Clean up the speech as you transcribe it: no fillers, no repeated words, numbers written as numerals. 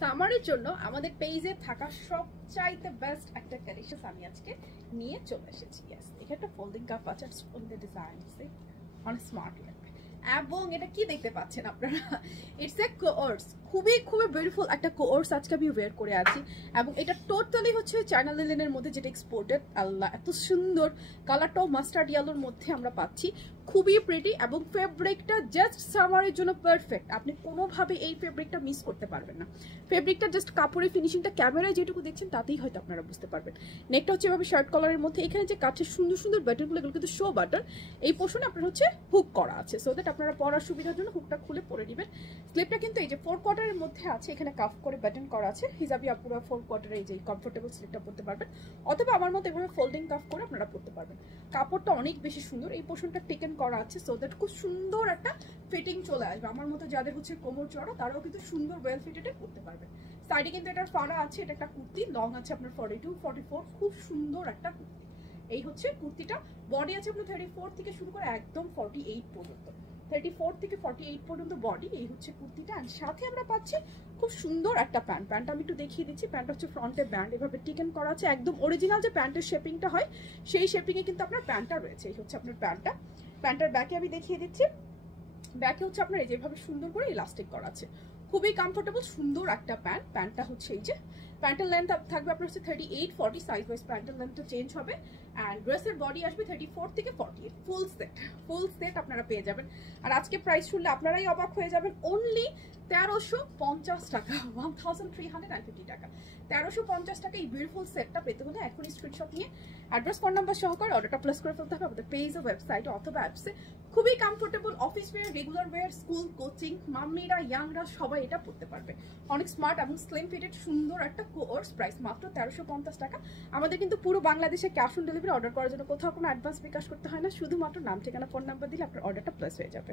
সামারের জন্য আমাদের পেজে থাকা সবচাইতে বেস্ট একটা কালেকশন আমি আজকে নিয়ে চলে এসেছি। ইয়েস, এখানে একটা ফোল্ডিং কাপ আছে, ফোল্ডিং ডিজাইন আছে, অনেক স্মার্ট লাগবে। এবং এটা কি দেখতে পাচ্ছেন আপনারা, ইটস এ কোর্স, খুবই খুবই বিউটিফুল একটা কোর্স আজকে আমি ওয়্যার করে আছি। এবং এটা টোটালি হচ্ছে চায়না লিনেনের মধ্যে, যেটা এক্সপোর্টেড। আল্লাহ, এত সুন্দর কালারটাও মাস্টার্ড ইয়েলোর মধ্যে আমরা পাচ্ছি, খুবই প্রিটি। এবং ফেব্রিকটা জাস্ট সামারের জন্য পারফেক্ট, আপনি কোনোভাবে এই ফেব্রিকটা মিস করতে পারবেন না। ফেব্রিকটা জাস্ট কাপড়ের ফিনিশিংটা ক্যামেরায় যেটুকু দেখছেন তাতেই হয়তো আপনারা বুঝতে পারবেন। নেকটা হচ্ছে এভাবে শার্ট কলারের মধ্যে, এখানে যে কাঠের সুন্দর সুন্দর বাটনগুলো, এগুলো কিন্তু শো বাটন। এই পোর্শনে আপনার হচ্ছে হুক করা আছে, সো দ্যাট আপনারা পরার সুবিধার জন্য হুকটা খুলে পরে নেবেন। স্লিপটা কিন্তু এই যে 4 কোয়ার্টারের মধ্যে আছে, এখানে কাফ করে বাটন করা আছে। হিজাবি আপুরা 4 কোয়ার্টারে এই যে কমফোর্টেবল স্লিপটা পরতে পারবেন, অথবা আমার মতো এভাবে ফোল্ডিং কাফ করে আপনারা পরতে পারবেন। কাপড়টা অনেক বেশি সুন্দর, এই পোর্শনটা টেকেন করা আছে, সো দ্যাট খুব সুন্দর একটা ফিটিং চলে আসবে। আমার মতো যাদের হচ্ছে কোমর চড়া, তারাও কিন্তু সুন্দর ওয়েল ফিটেডে পরতে পারবেন। সাইডে কিন্তু এটার ফাড়া আছে, এটা একটা কুর্তি, লং আছে আপনার 42 44, খুব সুন্দর একটা কুর্তি। এই হচ্ছে কুর্তিটা, বডি আছে আপনার 34 থেকে শুরু করে একদম 48 পর্যন্ত, 34 থেকে 48 পর্যন্ত বডি। এই হচ্ছে কুর্তিটা। আর সাথে আমরা পাচ্ছি খুব সুন্দর একটা প্যান্ট। প্যান্টটা আমি একটু দেখিয়ে দিচ্ছি। প্যান্টটা হচ্ছে ফ্রন্টে ব্যান্ড এভাবে টিকেন করা আছে, একদম অরিজিনাল যে প্যান্টের শেপিংটা হয় সেই শেপিংয়ে কিন্তু আপনার প্যান্টটা রয়েছে। এই হচ্ছে আপনার প্যান্টটা। প্যান্টের ব্যাকে আমি দেখিয়ে দিচ্ছি। ব্যাকে হচ্ছে আপনার এই যেভাবে সুন্দর করে ইলাস্টিক করা আছে, খুবই কমফোর্টেবল সুন্দর একটা প্যান্ট। প্যান্টটা হচ্ছে এই যে, প্যান্টের লেন্থ থাকবে আপনার হচ্ছে 38 40, সাইজ ওয়াইজ প্যান্টের লেন্থটা চেঞ্জ হবে। অ্যান্ড ড্রেসের বডি আসবে 34 থেকে 48, ফুল সেট আপনারা পেয়ে যাবেন। আর আজকে প্রাইস শুনলে আপনারাই অবাক হয়ে যাবেন, অনলি 1350 টাকা, 1350 টাকা। 1350 টাকা এই বিউটিফুল সেটটা পেতে হলে এখনই স্ক্রিনশট নিয়ে অ্যাড্রেস, ফোন নাম্বার সহকারে অর্ডারটা প্লেস করে ফেলতে হবে আমাদের পেজ ও ওয়েবসাইটে অথবা অ্যাপসে। খুবই comfortable office wear, regular wear, school, coaching, মাম্মিরা, ইয়াংরা সবাই এটা পড়তে পারবে। অনেক স্মার্ট এবং স্লিম ফিটেড সুন্দর একটা কোর্স, প্রাইস মাত্র 1350 টাকা। আমাদের কিন্তু পুরো বাংলাদেশে ক্যাশ অন ডেলিভারি, অর্ডার করার জন্য কোথাও কোনো অ্যাডভান্স বিকাশ করতে হয় না, শুধুমাত্র নাম, ঠিকানা, ফোন নাম্বার দিলে আপনার অর্ডারটা প্লেস হয়ে যাবে।